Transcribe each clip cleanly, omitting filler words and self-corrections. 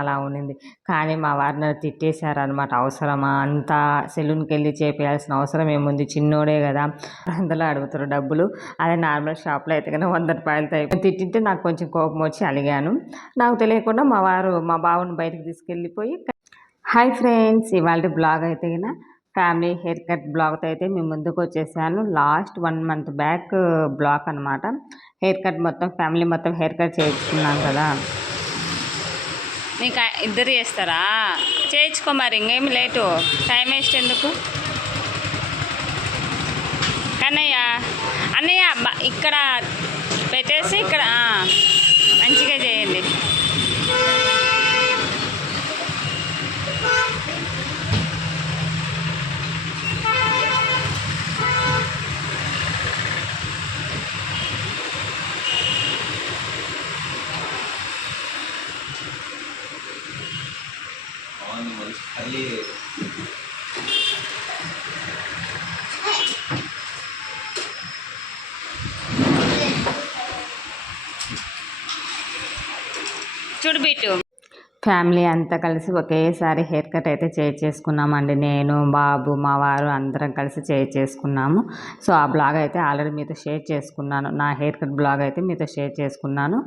అలా ఉండింది. కానీ మా వారు నన్ను తిట్టేశారనమాట. అవసరమా అంతా సెలూన్‌కి వెళ్ళి చేపియాల్సిన అవసరం ఏముంది, చిన్నోడే కదా, అందులో అడుగుతారు డబ్బులు. అదే నార్మల్ షాప్లో అయితే కనుక ₹100తో అయిపోయి. తిట్టింటే నాకు కొంచెం కోపం వచ్చి అలిగాను. నాకు తెలియకుండా మా బావని బయటకు తీసుకెళ్ళిపోయి. హాయ్ ఫ్రెండ్స్, ఇవాళ బ్లాగ్ అయితే కనుక ఫ్యామిలీ హెయిర్ కట్ బ్లాగ్తో అయితే మేము ముందుకు వచ్చేసాను. లాస్ట్ 1 మంత్ బ్యాక్ బ్లాగ్ అనమాట. హెయిర్ కట్ మొత్తం ఫ్యామిలీ మొత్తం హెయిర్ కట్ చేయించుకున్నాం కదా. నీకు ఇద్దరు చేస్తారా? చేయించుకో మరి, ఇంకేమి లేటు, టైం వేస్ట్ ఎందుకు. కన్నయ్య అన్నయ్య ఇక్కడ పెట్టేసి ఇక్కడ మంచిగా చేయండి. చూడు బిట్టు, ఫ్యామిలీ అంతా కలిసి ఒకేసారి హెయిర్ కట్ అయితే చేసుకున్నామండి. నేను, బాబు, మా వారు అందరం కలిసి చేసుకున్నాము. సో ఆ బ్లాగ్ అయితే ఆల్రెడీ మీతో షేర్ చేసుకున్నాను. నా హెయిర్ కట్ బ్లాగ్ అయితే మీతో షేర్ చేసుకున్నాను.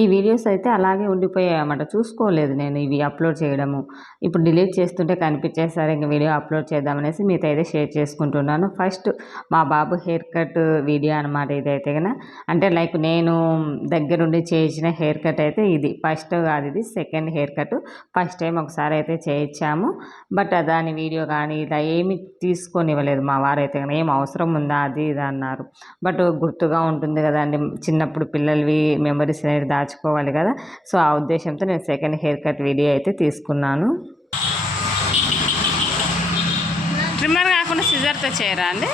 ఈ వీడియోస్ అయితే అలాగే ఉండిపోయాయి అన్నమాట. చూసుకోలేదు నేను ఇవి అప్లోడ్ చేయడము. ఇప్పుడు డిలీట్ చేస్తుంటే కనిపించేసరి ఇంక వీడియో అప్లోడ్ చేద్దామనేసి మీతో అయితే షేర్ చేసుకుంటున్నాను. ఫస్ట్ మా బాబు హెయిర్ కట్ వీడియో అనమాట ఇదైతే కనుక. అంటే లైక్ నేను దగ్గరుండి చేయించిన హెయిర్ కట్ అయితే ఇది ఫస్ట్ కాదు, ఇది second hair cut. First time ఒకసారి అయితే చేయించాము. బట్ దాని వీడియో కానీ ఇలా ఏమి తీసుకొని ఇవ్వలేదు మా వారైతే. కానీ ఏం అవసరం ఉందా అది ఇది అన్నారు. బట్ గుర్తుగా ఉంటుంది కదండి, చిన్నప్పుడు పిల్లలవి మెమరీస్ అనేది దాచుకోవాలి కదా. సో ఆ ఉద్దేశంతో నేను సెకండ్ హెయిర్ కట్ వీడియో అయితే తీసుకున్నాను. ట్రిమ్మర్ కాకుండా సిజర్తో చేయరా అండి?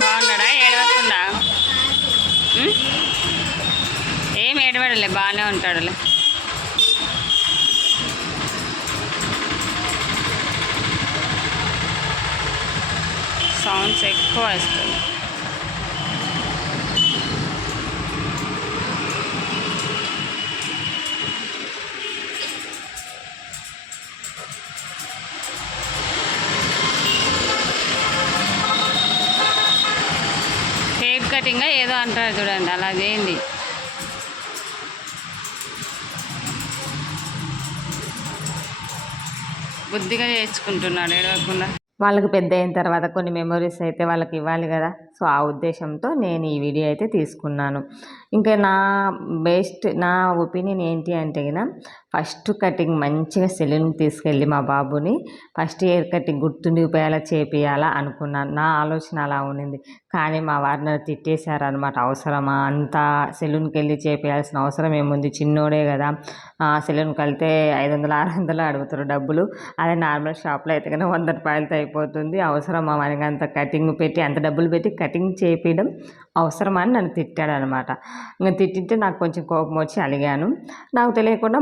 బాగున్నాడా? ఏడవకుండా ఏం ఏడవడలే, బాగానే ఉంటాడులే. సౌండ్స్ ఎక్కువ వస్తుంది. హెయిర్ కటింగ్ ఏదో అంటారు చూడండి, అలా చేయండి. బుద్ధిగా చేసుకుంటున్నాడు, ఏడవకుండా. వాళ్ళకి పెద్ద అయిన తర్వాత కొన్ని మెమరీస్ అయితే వాళ్ళకి ఇవ్వాలి కదా. సో ఆ ఉద్దేశంతో నేను ఈ వీడియో అయితే తీసుకున్నాను. ఇంకా నా ఒపీనియన్ ఏంటి అంటే ఫస్ట్ కటింగ్ మంచిగా సెలూన్కి తీసుకెళ్ళి మా బాబుని ఫస్ట్ హెయిర్ కటింగ్ గుర్తుండిపోయేలా చేపియాలా అనుకున్నాను. నా ఆలోచన అలా ఉండింది. కానీ మా వారు నన్ను తిట్టేశారనమాట. అవసరమా అంతా సెలూన్కి వెళ్ళి చేపియాల్సిన అవసరం ఏముంది, చిన్నోడే కదా, సెలూన్కి వెళ్తే 500-600 అడుగుతారు డబ్బులు. అదే నార్మల్ షాప్లో అయితే కనుక ₹100తో అయిపోతుంది. అవసరమా మనకి అంత కటింగ్ పెట్టి అంత డబ్బులు పెట్టి కటింగ్ చేపించడం అవసరమా అని నన్ను తిట్టాడనమాట. ఇంకా తిట్టింటే నాకు కొంచెం కోపం వచ్చి అలిగాను. నాకు తెలియకుండా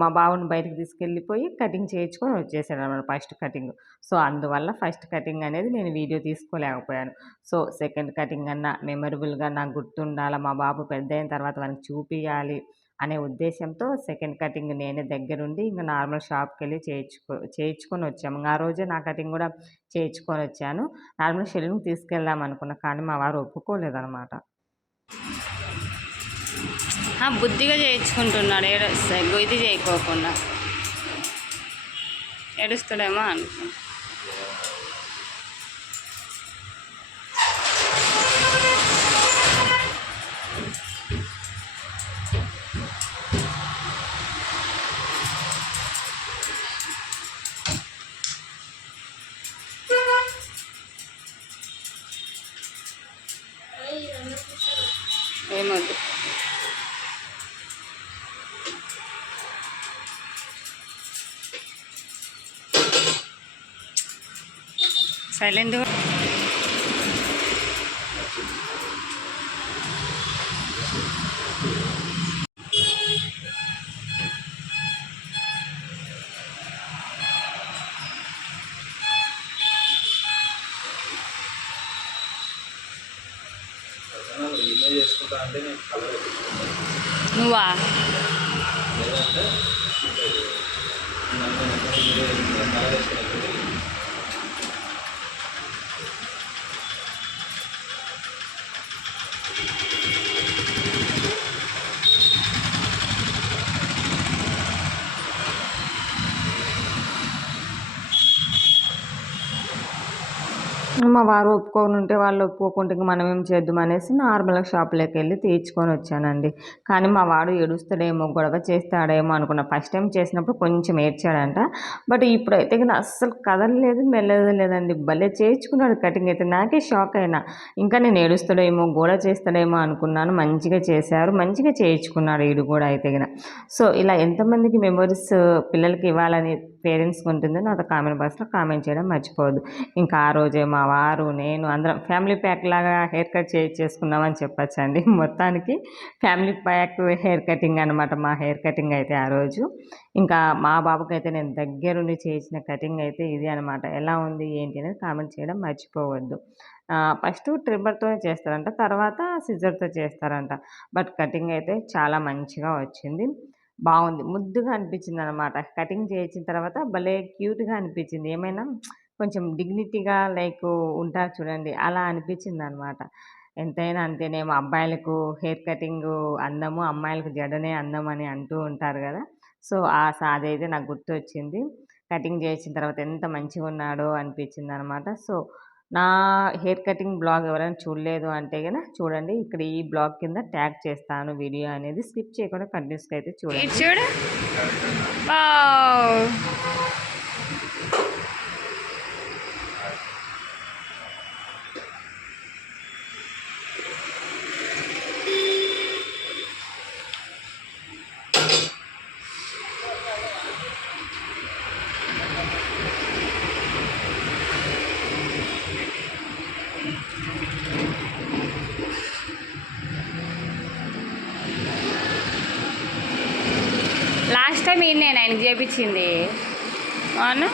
మా బావని బయటకు తీసుకెళ్ళిపోయి కటింగ్ చేయించుకొని వచ్చేసాడు అనమాట ఫస్ట్ కటింగ్. సో అందువల్ల ఫస్ట్ కటింగ్ అనేది నేను వీడియో తీసుకోలేకపోయాను. సో సెకండ్ కటింగ్ అన్నా మెమరబుల్గా నాకు గుర్తుండాలి, మా బాబు పెద్ద అయిన తర్వాత వానికి చూపించాలి అనే ఉద్దేశంతో సెకండ్ కటింగ్ నేనే దగ్గరుండి ఇంకా నార్మల్ షాప్కి వెళ్ళి చేయించుకొని వచ్చాము. ఆ రోజే నా కటింగ్ కూడా చేయించుకొని వచ్చాను. నార్మల్ సెలూన్కి తీసుకెళ్దాం అనుకున్నా, కానీ మా వారు ఒప్పుకోలేదన్నమాట. బుద్ధిగా చేయించుకుంటున్నాడు, ఇది చేయకోకుండా ఏడుస్తాడేమో అనుకున్నా. సైలెంట్ నువ్వా మా వారు ఒప్పుకొని ఉంటే వాళ్ళు ఒప్పుకోకుంటే ఇంక మనం ఏం చేద్దాం అనేసి నార్మల్గా షాప్లోకి వెళ్ళి తీర్చుకొని వచ్చానండి. కానీ మా వాడు ఏడుస్తాడేమో గొడవ చేస్తాడేమో అనుకున్నా. ఫస్ట్ టైం చేసినప్పుడు కొంచెం ఏడ్చాడంట. బట్ ఇప్పుడైతే కానీ అస్సలు కదలలేదు మెల్లలేదండి. భలే చేయించుకున్నాడు కటింగ్ అయితే. నాకే షాక్ అయినా. ఇంకా నేను ఏడుస్తాడేమో గోడ చేస్తాడేమో అనుకున్నాను. మంచిగా చేశారు, మంచిగా చేయించుకున్నాడు వీడు కూడా అయితే గిన. సో ఇలా ఎంతమందికి మెమొరీస్ పిల్లలకి ఇవ్వాలని పేరెంట్స్కి ఉంటుందో నాతో కామెంట్ బాక్స్లో కామెంట్ చేయడం మర్చిపోవద్దు. ఇంకా ఆ రోజే మా వారు నేను అందరం ఫ్యామిలీ ప్యాక్ లాగా హెయిర్ కట్ చేసుకున్నామని చెప్పచ్చండి. మొత్తానికి ఫ్యామిలీ ప్యాక్ హెయిర్ కటింగ్ అనమాట మా హెయిర్ కటింగ్ అయితే ఆ రోజు. ఇంకా మా బాబుకి అయితే నేను దగ్గరుండి చేసిన కటింగ్ అయితే ఇది అనమాట. ఎలా ఉంది ఏంటి అనేది కామెంట్ చేయడం మర్చిపోవద్దు. ఫస్ట్ ట్రిమ్మర్తోనే చేస్తారంట, తర్వాత సిజర్తో చేస్తారంట. బట్ కటింగ్ అయితే చాలా మంచిగా వచ్చింది. బాగుంది, ముద్దుగా అనిపించింది అనమాట. కటింగ్ చేయించిన తర్వాత భలే క్యూట్గా అనిపించింది. ఏమైనా కొంచెం డిగ్నిటీగా లైక్ ఉంటారు చూడండి, అలా అనిపించింది అనమాట. ఎంతైనా అంతేనేమో అబ్బాయిలకు హెయిర్ కటింగ్ అందము, అమ్మాయిలకు జడనే అందం అని అంటూ ఉంటారు కదా. సో అదైతే నాకు గుర్తొచ్చింది. కటింగ్ చేసిన తర్వాత ఎంత మంచిగా ఉన్నాడో అనిపించింది అనమాట. సో నా హెయిర్ కటింగ్ బ్లాగ్ ఎవరైనా చూడలేదు అంటే గనక చూడండి. ఇక్కడ ఈ బ్లాగ్ కింద ట్యాగ్ చేస్తాను వీడియో అనేది. స్కిప్ చేయకుండా కంటిన్యూస్గా అయితే చూడండి. చూడు లాస్ట్ టైం నేను ఆయనకి చేయించింది అవును.